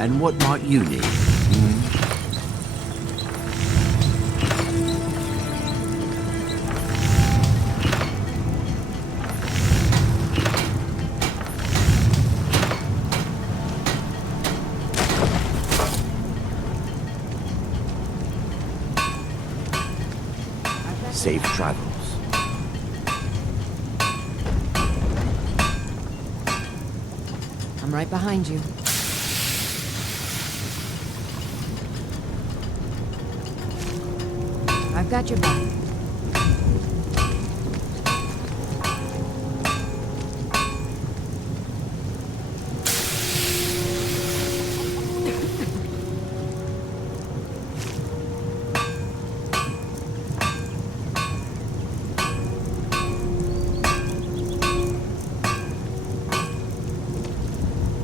And what might you need? Safe travels. I'm right behind you. I've got your back.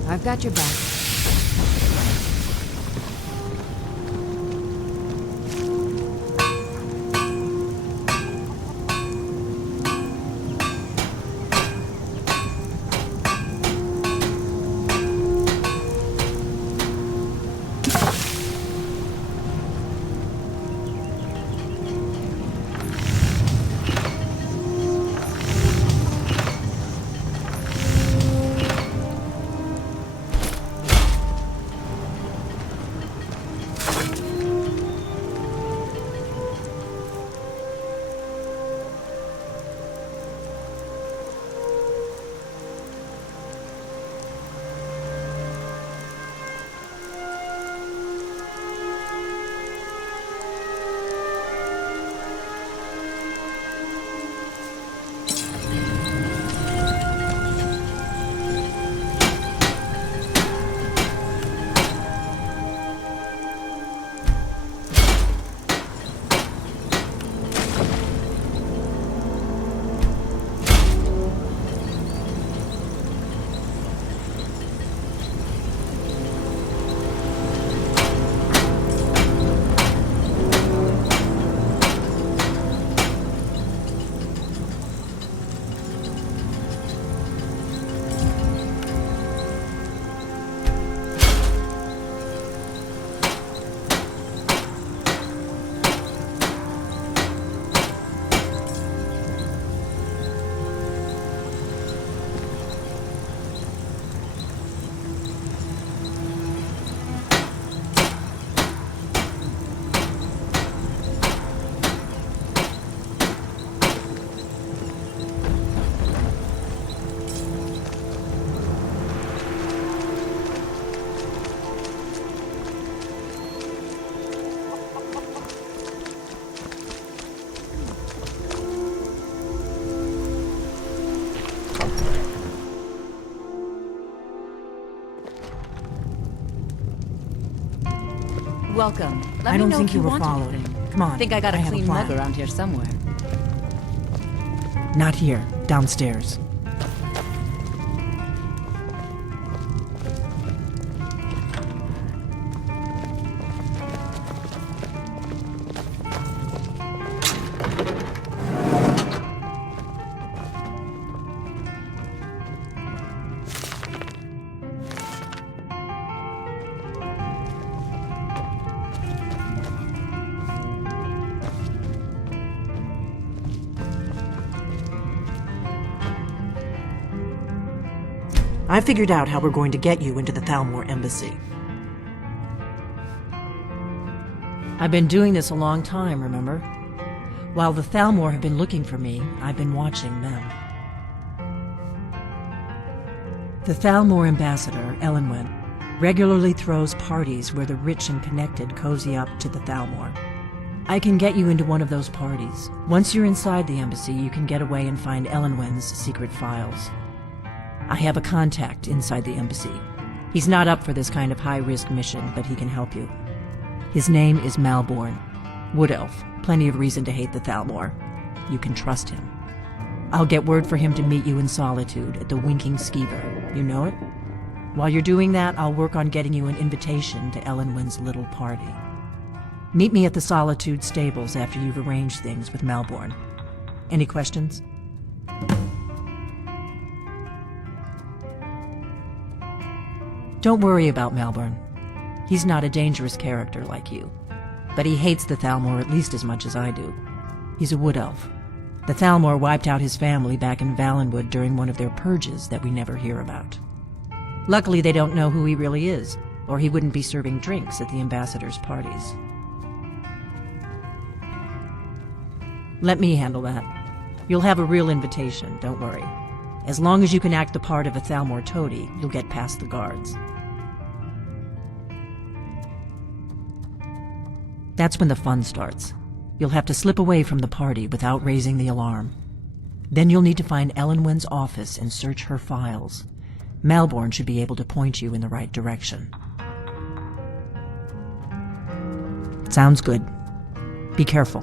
I've got your back. Welcome. I don't think you were followed. Come on. I think I got a have clean plan. mug around here somewhere. Not here. Downstairs. I figured out how we're going to get you into the Thalmor embassy. I've been doing this a long time, remember? While the Thalmor have been looking for me, I've been watching them. The Thalmor ambassador, Elenwen, regularly throws parties where the rich and connected cozy up to the Thalmor. I can get you into one of those parties. Once you're inside the embassy, you can get away and find Elenwen's secret files. I have a contact inside the embassy. He's not up for this kind of high-risk mission, but he can help you. His name is Malborn. Wood Elf. Plenty of reason to hate the Thalmor. You can trust him. I'll get word for him to meet you in Solitude at the Winking Skeever. You know it? While you're doing that, I'll work on getting you an invitation to Elenwen's little party. Meet me at the Solitude stables after you've arranged things with Malborn. Any questions? Don't worry about Malborn. He's not a dangerous character like you, but he hates the Thalmor at least as much as I do. He's a wood elf. The Thalmor wiped out his family back in Valenwood during one of their purges that we never hear about. Luckily, they don't know who he really is, or he wouldn't be serving drinks at the ambassadors' parties. Let me handle that. You'll have a real invitation, don't worry. As long as you can act the part of a Thalmor toady, you'll get past the guards. That's when the fun starts. You'll have to slip away from the party without raising the alarm. Then you'll need to find Elenwen's office and search her files. Malborn should be able to point you in the right direction. Sounds good. Be careful.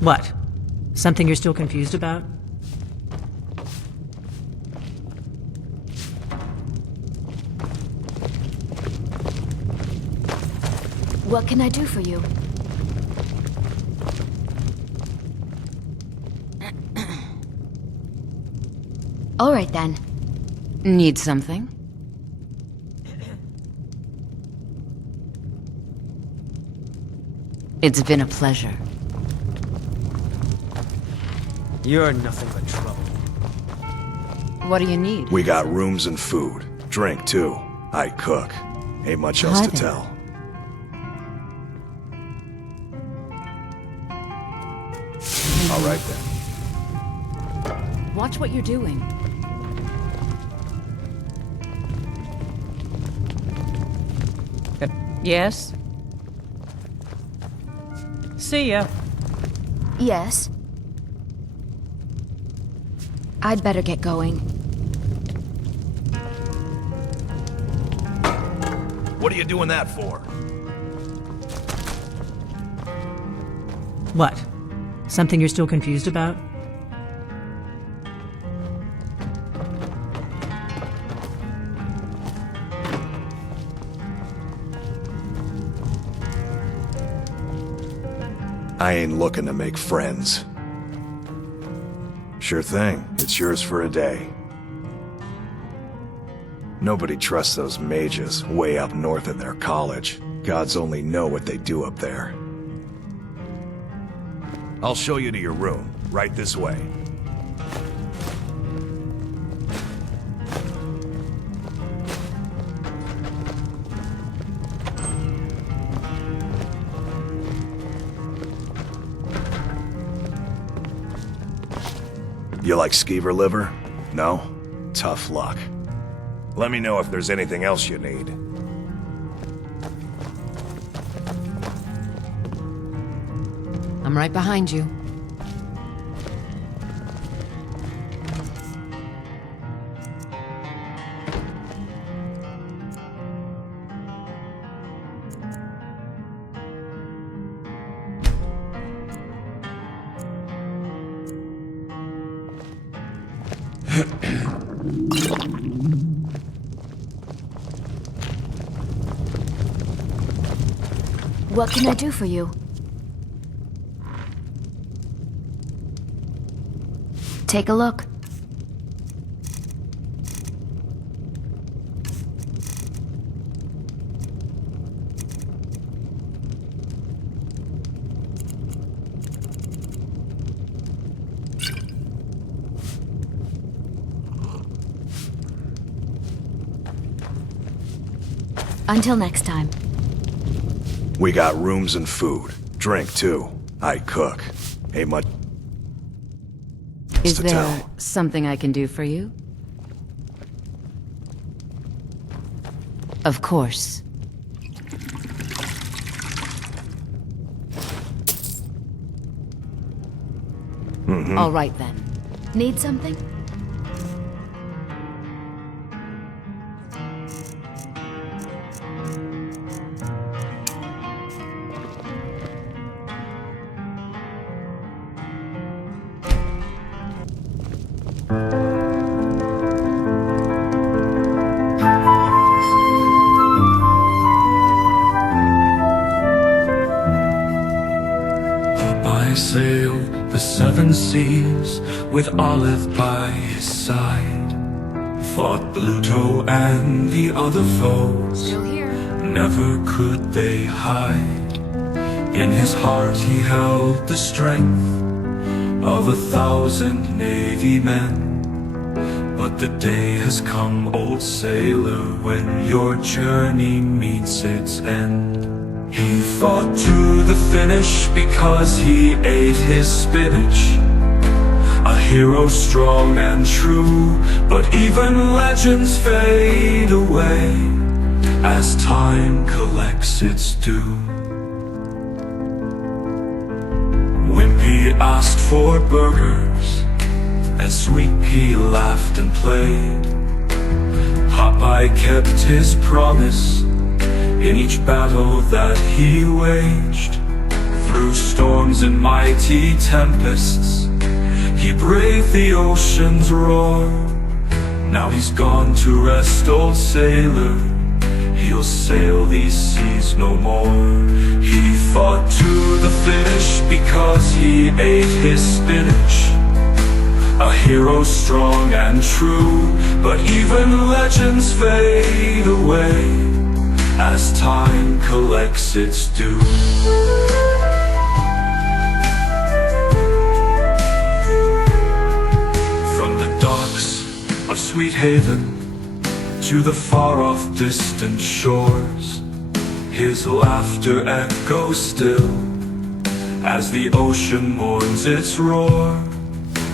What? Something you're still confused about? What can I do for you? All right then. Need something? It's been a pleasure. You're nothing but trouble. What do you need? We got rooms and food. Drink, too. I cook. Ain't much else Hi to there. tell. All right, then. Watch what you're doing. Yes? See ya. Yes? I'd better get going. What are you doing that for? What? Something you're still confused about? I ain't looking to make friends. Sure thing. It's yours for a day. Nobody trusts those mages way up north in their college. Gods only know what they do up there. I'll show you to your room. Right this way. You like skeever liver? No? Tough luck. Let me know if there's anything else you need. I'm right behind you. What can I do for you? Take a look. Until next time. We got rooms and food. Drink, too. I cook. Ain't much Is to there tell. something I can do for you? Of course. All right then. Need something? I sail the seven seas with Olive by his side. Fought Pluto and the other foes, Still here. never could they hide. In his heart he held the strength of 1,000 Navy men. But the day has come, old sailor, when your journey meets its end. He fought to the finish because he ate his spinach. A hero strong and true, but even legends fade away as time collects its due. Wimpy asked for burgers, and Sweet Pea laughed and played. Popeye kept his promise in each battle that he waged. through storms and mighty tempests. He braved the ocean's roar. Now he's gone to rest, old sailor. He'll sail these seas no more. He fought to the finish because he ate his spinach. A hero strong and true, but even legends fade away as time collects its due. From the docks of Sweet Haven to the far-off distant shores, his laughter echoes still as the ocean mourns its roar.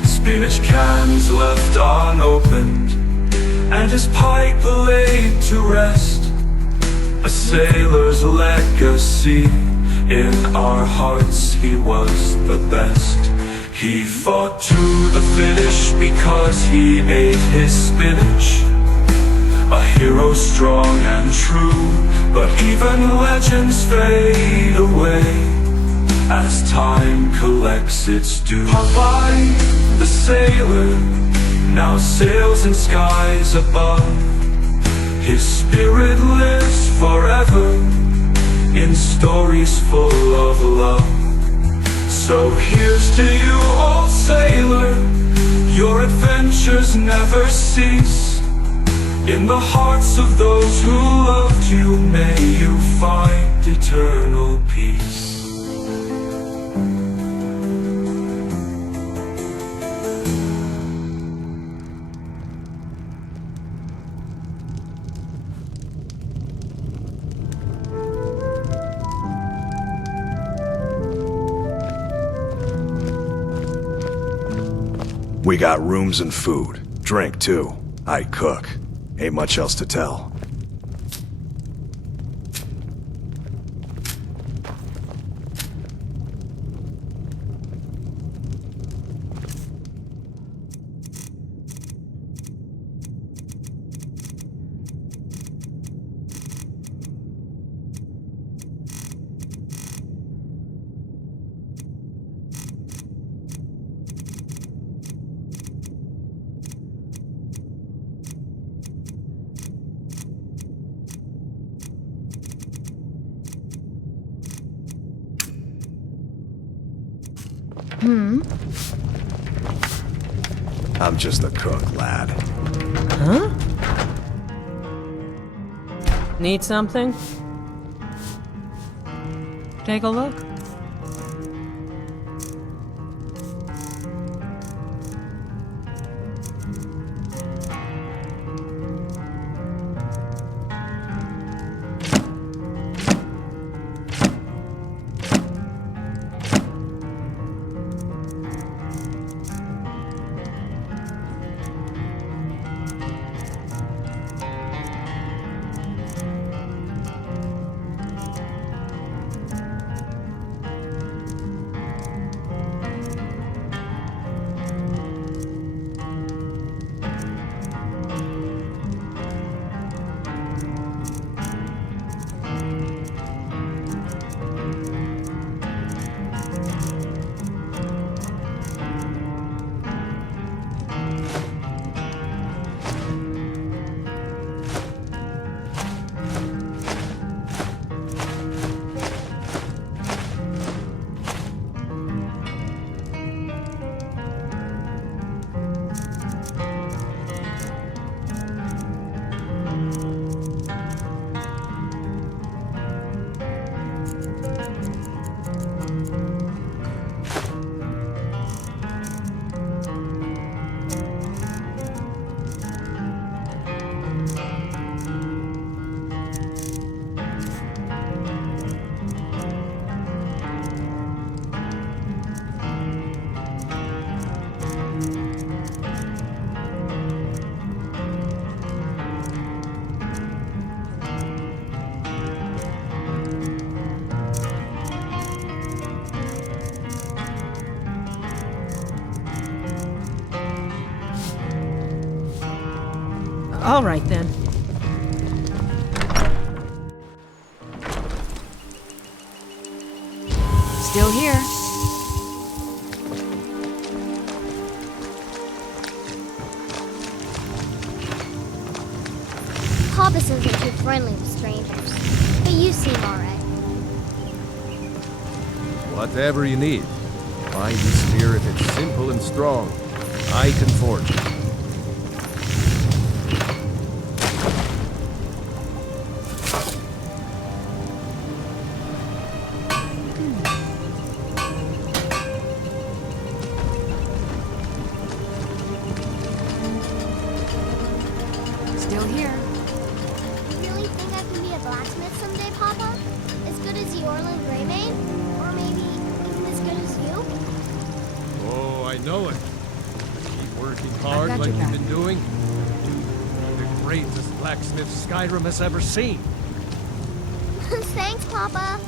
Spinach cans left unopened and his pipe laid to rest, a sailor's legacy. In our hearts he was the best. He fought to the finish because he ate his spinach. A hero strong and true, but even legends fade away as time collects its due. Popeye, the sailor, now sails in skies above. His spirit lives forever in stories full of love. So here's to you, old sailor, your adventures never cease. In the hearts of those who loved you, may you find eternal peace. We got rooms and food. Drink, too. I cook. Ain't much else to tell. I'm just a cook, lad. Huh? Need something? Take a look. All right, then. Still here. Hobbs isn't too friendly with strangers, but you seem alright. Whatever you need. Find the spear if it's simple and strong. I can forge it. Still here. You really think I can be a blacksmith someday, Papa? As good as the Orland Greymane? Or maybe even as good as you? Oh, I know it. Keep working hard got like your you've back. been doing. The greatest blacksmith Skyrim has ever seen. Thanks, Papa.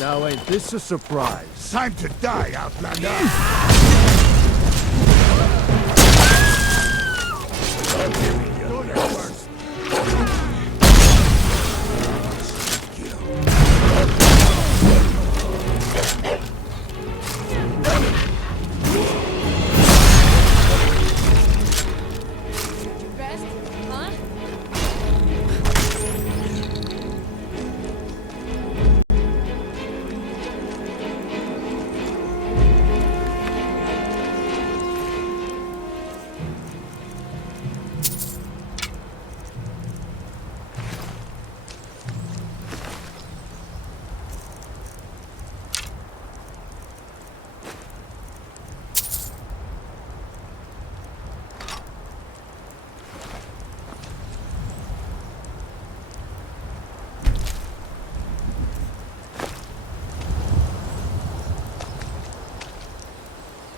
Now ain't this a surprise? Time to die, Outlander!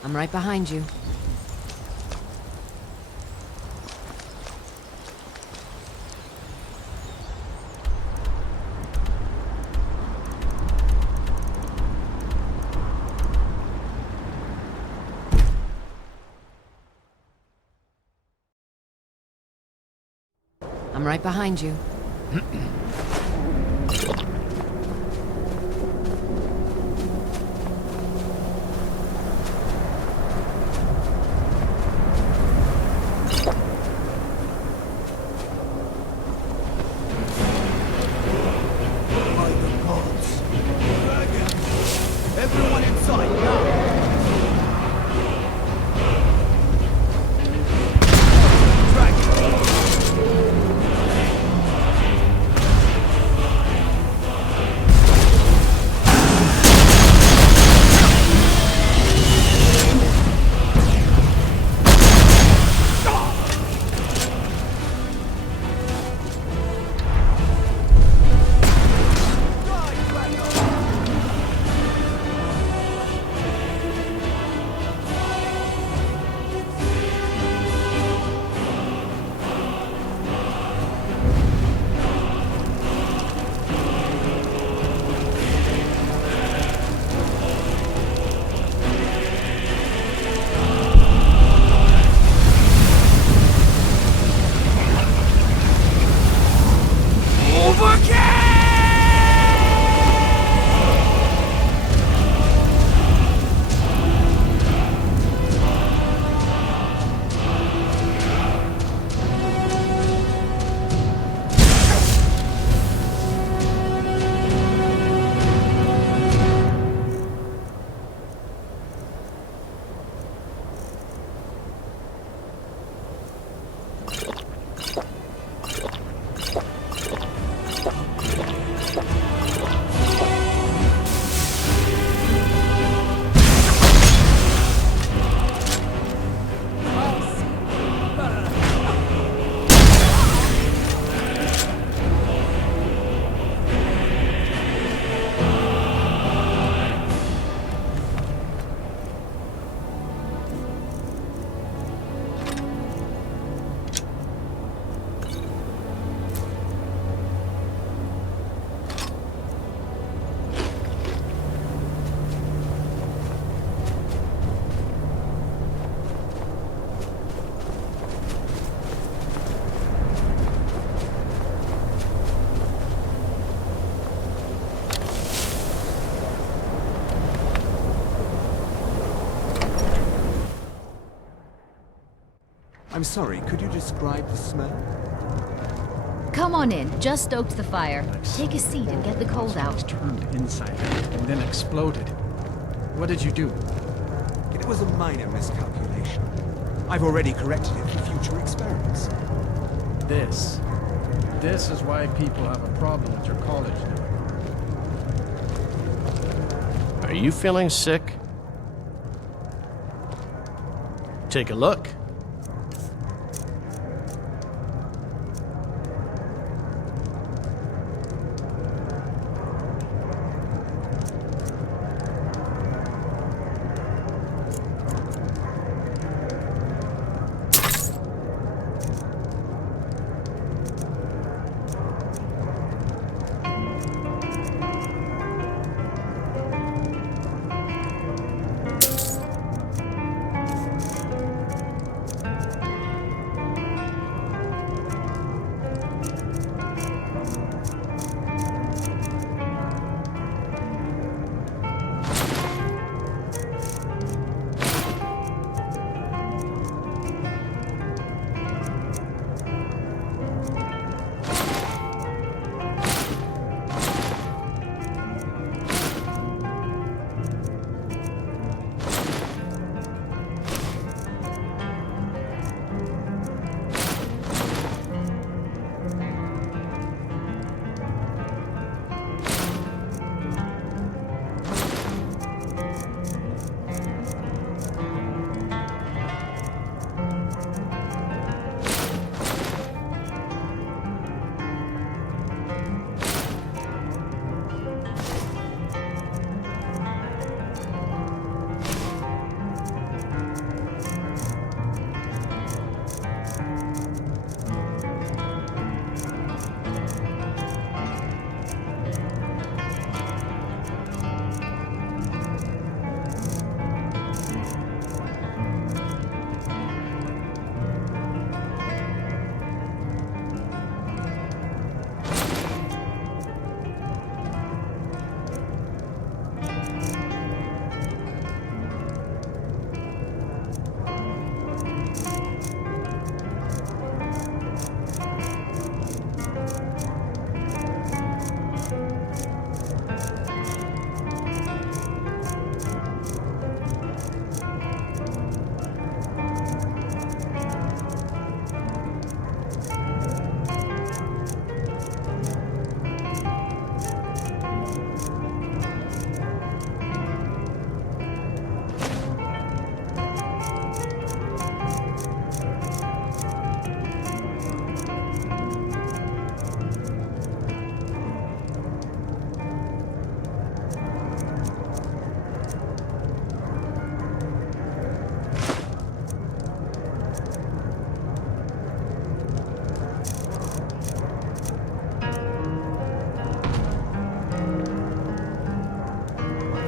I'm right behind you. I'm right behind you. Everyone inside now! Dragon! I'm sorry, could you describe the smell? Come on in. Just stoked the fire. Take a seat and get the cold out. Turned inside out and then exploded. What did you do? It was a minor miscalculation. I've already corrected it for future experiments. This is why people have a problem with your college now. Are you feeling sick? Take a look.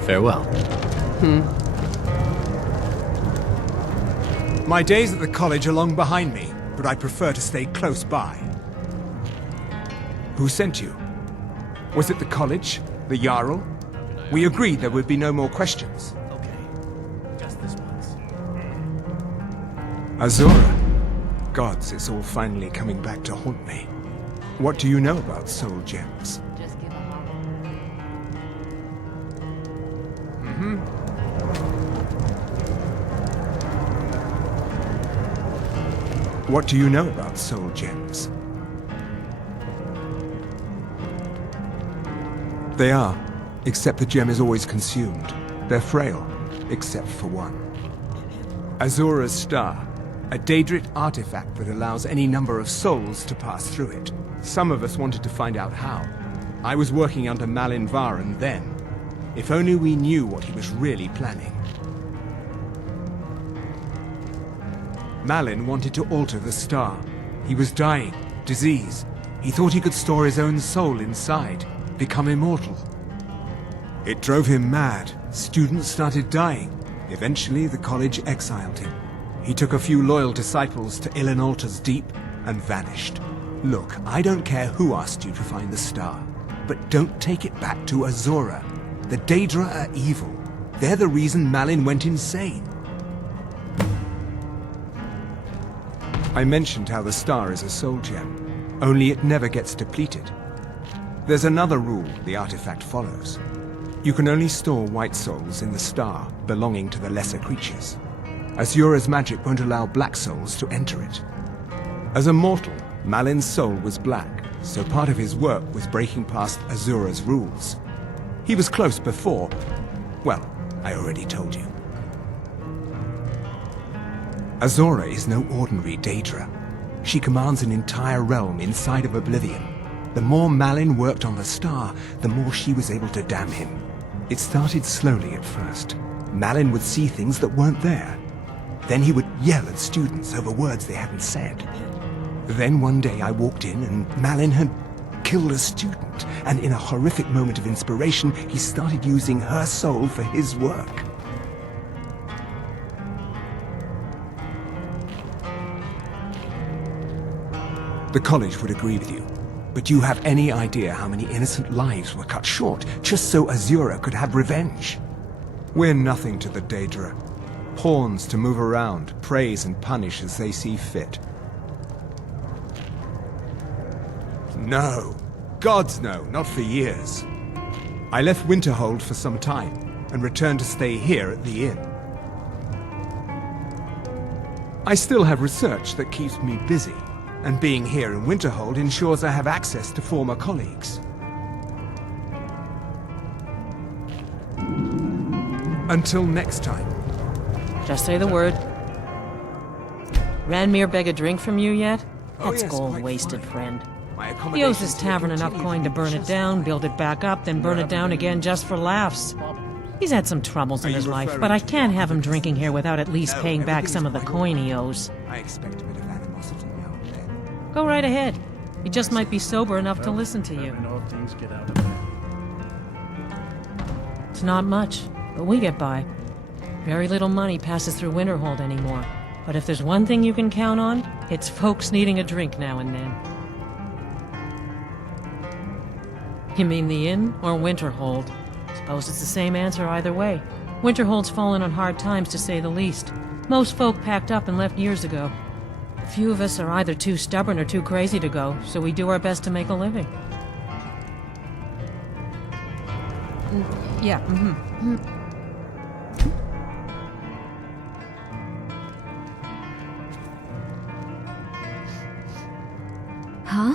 Farewell. My days at the college are long behind me, but I prefer to stay close by. Who sent you? Was it the college? The Jarl? We agreed there would be no more questions. Okay. Just this once. Azura. Gods, it's all finally coming back to haunt me. What do you know about soul gems? Just give a holler. What do you know about soul gems? They are, except the gem is always consumed. They're frail, except for one. Azura's Star, a Daedric artifact that allows any number of souls to pass through it. Some of us wanted to find out how. I was working under Malin Varen then. If only we knew what he was really planning. Malin wanted to alter the star. He was dying, disease. He thought he could store his own soul inside, become immortal. It drove him mad. Students started dying. Eventually, the college exiled him. He took a few loyal disciples to Illinalta's Deep and vanished. Look, I don't care who asked you to find the star, but don't take it back to Azura. The Daedra are evil. They're the reason Malin went insane. I mentioned how the star is a soul gem, only it never gets depleted. There's another rule the artifact follows. You can only store white souls in the star belonging to the lesser creatures. Azura's magic won't allow black souls to enter it. As a mortal, Malin's soul was black, so part of his work was breaking past Azura's rules. He was close before. Well, I already told you. Azura is no ordinary Daedra. She commands an entire realm inside of Oblivion. The more Malin worked on the star, the more she was able to damn him. It started slowly at first. Malin would see things that weren't there. Then he would yell at students over words they hadn't said. Then one day I walked in and Malin had killed a student, and in a horrific moment of inspiration, he started using her soul for his work. The college would agree with you, but do you have any idea how many innocent lives were cut short just so Azura could have revenge? We're nothing to the Daedra. Pawns to move around, praise and punish as they see fit. No. Gods no, not for years. I left Winterhold for some time and returned to stay here at the inn. I still have research that keeps me busy, and being here in Winterhold ensures I have access to former colleagues. Until next time. Just say the word. Ranmir beg a drink from you yet? Oh, That's yes, gold quite wasted, fine. friend. My He owes accommodations his here tavern enough continue coin to be burn it just down, build it back up, then burn it down again just for laughs. He's had some troubles in Are you his life, referring but I to can't your have him evidence? drinking here without at least No, paying back everything some is of the quite coin he all right. owes. I expect a bit of animosity now and then. Go right ahead. He just might be sober enough to listen to Let you. me know if things get out of hand. It's not much, but we get by. Very little money passes through Winterhold anymore. But if there's one thing you can count on, it's folks needing a drink now and then. You mean the inn or Winterhold? Suppose it's the same answer either way. Winterhold's fallen on hard times, to say the least. Most folk packed up and left years ago. A few of us are either too stubborn or too crazy to go, so we do our best to make a living. Yeah, Huh?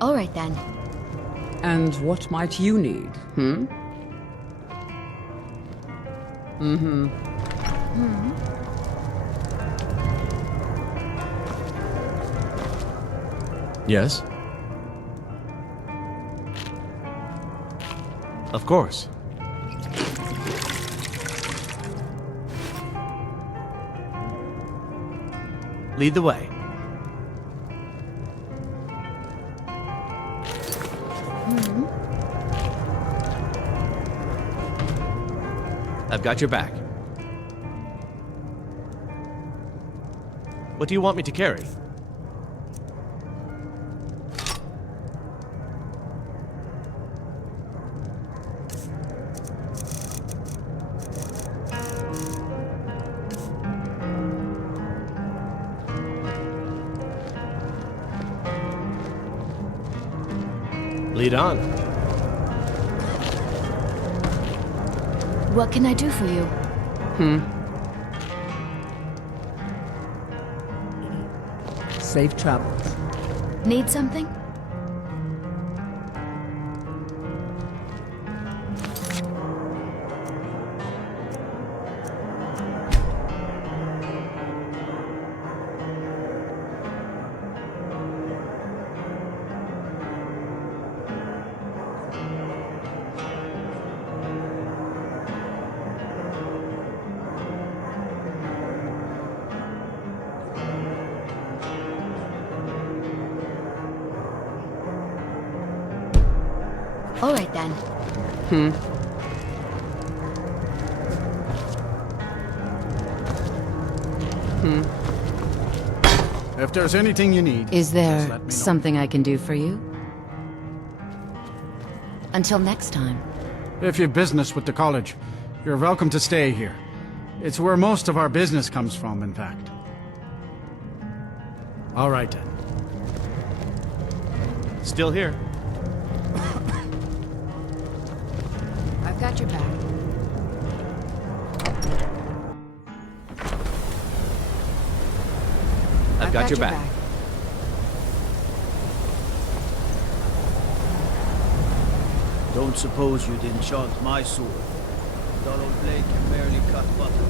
All right then. And what might you need, Yes? Of course. Lead the way. I've got your back. What do you want me to carry? Lead on. What can I do for you? Safe travels. Need something? All right then. If there's anything you need, Is just there let me know. something I can do for you? Until next time. If you've business with the college, you're welcome to stay here. It's where most of our business comes from, in fact. All right, then. Still here. I've got your back. I've got your back. Don't suppose you'd enchant my sword. Dull old blade can barely cut butter.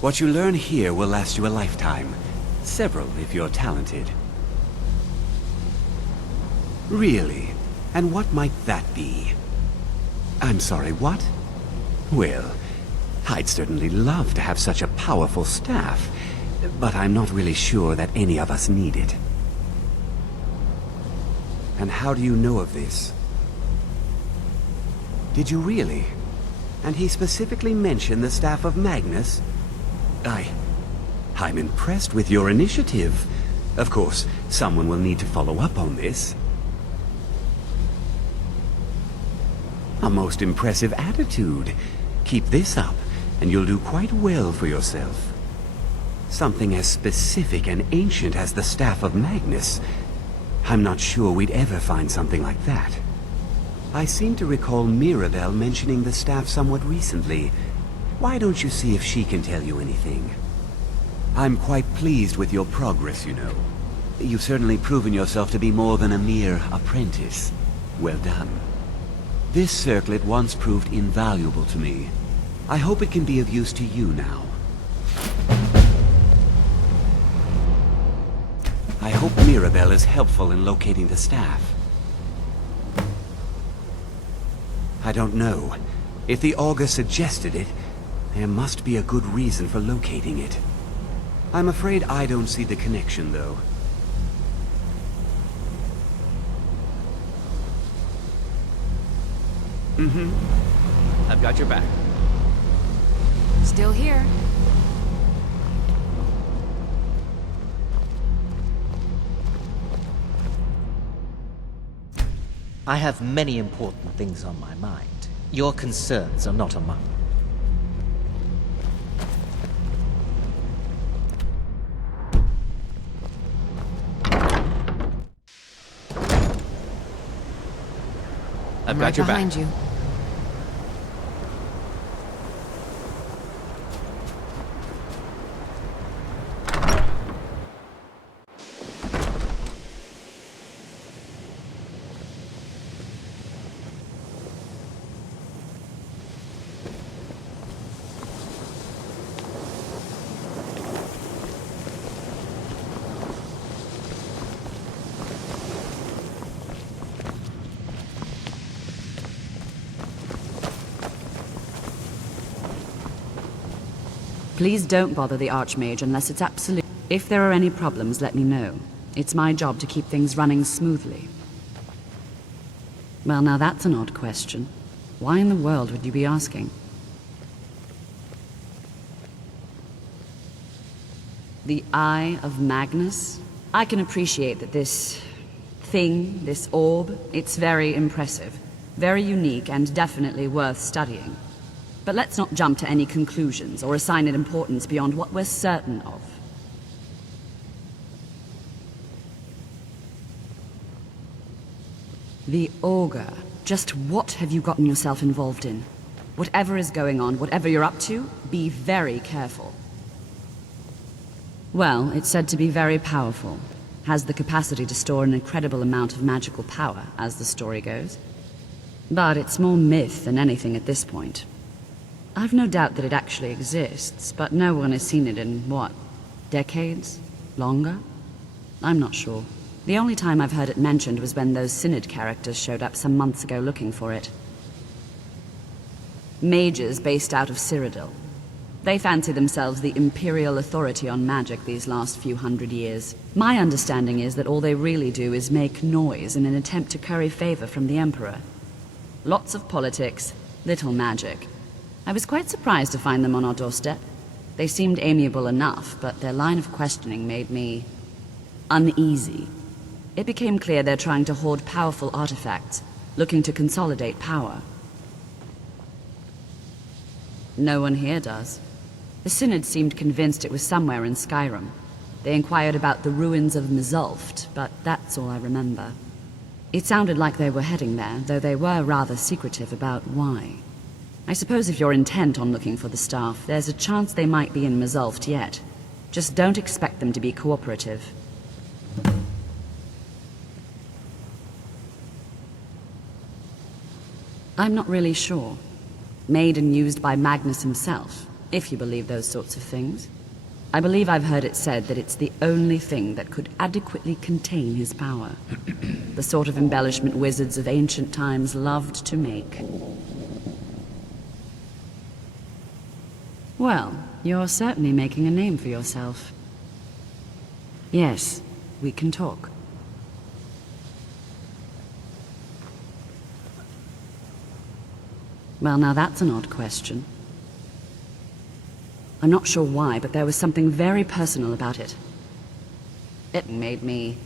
What you learn here will last you a lifetime. Several, if you're talented. Really? And what might that be? I'm sorry, what? Well, I'd certainly love to have such a powerful staff, but I'm not really sure that any of us need it. And how do you know of this? Did you really? And he specifically mentioned the staff of Magnus? I'm impressed with your initiative. Of course, someone will need to follow up on this. A most impressive attitude. Keep this up, and you'll do quite well for yourself. Something as specific and ancient as the staff of Magnus. I'm not sure we'd ever find something like that. I seem to recall Mirabelle mentioning the staff somewhat recently. Why don't you see if she can tell you anything? I'm quite pleased with your progress, you know. You've certainly proven yourself to be more than a mere apprentice. Well done. This circlet once proved invaluable to me. I hope it can be of use to you now. I hope Mirabelle is helpful in locating the staff. I don't know. If the augur suggested it, there must be a good reason for locating it. I'm afraid I don't see the connection, though. I've got your back. Still here. I have many important things on my mind. Your concerns are not among them. I've got your back. Behind you. Please don't bother the Archmage unless it's absolute. If there are any problems, let me know. It's my job to keep things running smoothly. Well, now that's an odd question. Why in the world would you be asking? The Eye of Magnus? I can appreciate that this thing, this orb, it's very impressive. Very unique and definitely worth studying. But let's not jump to any conclusions or assign it importance beyond what we're certain of. The Augur. Just what have you gotten yourself involved in? Whatever is going on, whatever you're up to, be very careful. Well, it's said to be very powerful. Has the capacity to store an incredible amount of magical power, as the story goes. But it's more myth than anything at this point. I've no doubt that it actually exists, but no one has seen it in, what, decades? Longer? I'm not sure. The only time I've heard it mentioned was when those Synod characters showed up some months ago looking for it. Mages based out of Cyrodiil. They fancy themselves the imperial authority on magic these last few hundred years. My understanding is that all they really do is make noise in an attempt to curry favor from the Emperor. Lots of politics, little magic. I was quite surprised to find them on our doorstep. They seemed amiable enough, but their line of questioning made me uneasy. It became clear they're trying to hoard powerful artifacts, looking to consolidate power. No one here does. The Synod seemed convinced it was somewhere in Skyrim. They inquired about the ruins of Mzulft, but that's all I remember. It sounded like they were heading there, though they were rather secretive about why. I suppose if you're intent on looking for the staff, there's a chance they might be in Mzulft yet. Just don't expect them to be cooperative. I'm not really sure. Made and used by Magnus himself, if you believe those sorts of things. I believe I've heard it said that it's the only thing that could adequately contain his power. The sort of embellishment wizards of ancient times loved to make. Well, you're certainly making a name for yourself. Yes, we can talk. Well, now that's an odd question. I'm not sure why, but there was something very personal about it. It made me